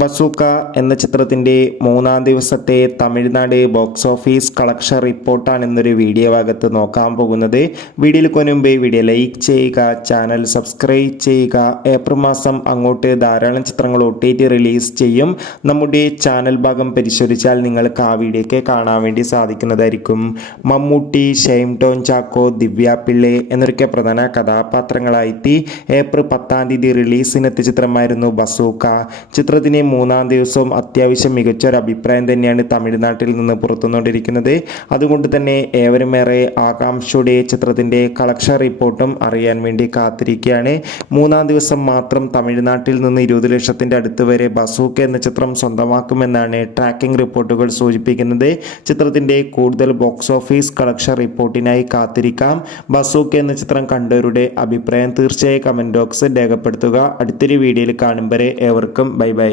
Bazooka എന്ന ചിത്രത്തിൻ്റെ മൂന്നാം ദിവസത്തെ തമിഴ്നാട് ബോക്സ് ഓഫീസ് കളക്ഷൻ റിപ്പോർട്ടാണ് ഇന്നൊരു വീഡിയോ ഭാഗത്ത് നോക്കാൻ പോകുന്നത്. വീഡിയോയിൽ മുൻപ് വീഡിയോ ലൈക്ക് ചെയ്യുക, ചാനൽ സബ്സ്ക്രൈബ് ചെയ്യുക. ഏപ്രിൽ മാസം അങ്ങോട്ട് ധാരാളം ചിത്രങ്ങൾ OTT റിലീസ് ചെയ്യും. നമ്മുടെ ചാനൽ ഭാഗം പരിശോധിച്ചാൽ നിങ്ങൾക്ക് ആ വീഡിയോയ്ക്ക് കാണാൻ വേണ്ടി സാധിക്കുന്നതായിരിക്കും. മമ്മൂട്ടി, ഷൈൻ ടോം ചാക്കോ, ദിവ്യ പിള്ളെ എന്നൊക്കെ പ്രധാന കഥാപാത്രങ്ങളായി ഏപ്രിൽ 10-ാം തീയതി റിലീസിനെത്തിയ ചിത്രമായിരുന്നു ബസൂക്ക. ചിത്രത്തിന് മൂന്നാം ദിവസവും അത്യാവശ്യം മികച്ചൊരു അഭിപ്രായം തന്നെയാണ് തമിഴ്നാട്ടിൽ നിന്ന് പുറത്തുകൊണ്ടിരിക്കുന്നത്. അതുകൊണ്ട് തന്നെ ഏവരുമേറെ ആകാംക്ഷയോടെ ചിത്രത്തിൻ്റെ കളക്ഷൻ റിപ്പോർട്ടും അറിയാൻ വേണ്ടി കാത്തിരിക്കുകയാണ്. മൂന്നാം ദിവസം മാത്രം തമിഴ്നാട്ടിൽ നിന്ന് 20 ലക്ഷത്തിൻ്റെ അടുത്ത് വരെ ബസൂക്ക എന്ന ചിത്രം സ്വന്തമാക്കുമെന്നാണ് ട്രാക്കിംഗ് റിപ്പോർട്ടുകൾ സൂചിപ്പിക്കുന്നത്. ചിത്രത്തിൻ്റെ കൂടുതൽ ബോക്സ് ഓഫീസ് കളക്ഷൻ റിപ്പോർട്ടിനായി കാത്തിരിക്കാം. ബസൂക്ക എന്ന ചിത്രം കണ്ടവരുടെ അഭിപ്രായം തീർച്ചയായും കമൻറ്റ് ബോക്സിൽ രേഖപ്പെടുത്തുക. അടുത്തൊരു വീഡിയോയിൽ കാണും വരെ ഏവർക്കും ബൈ ബൈ.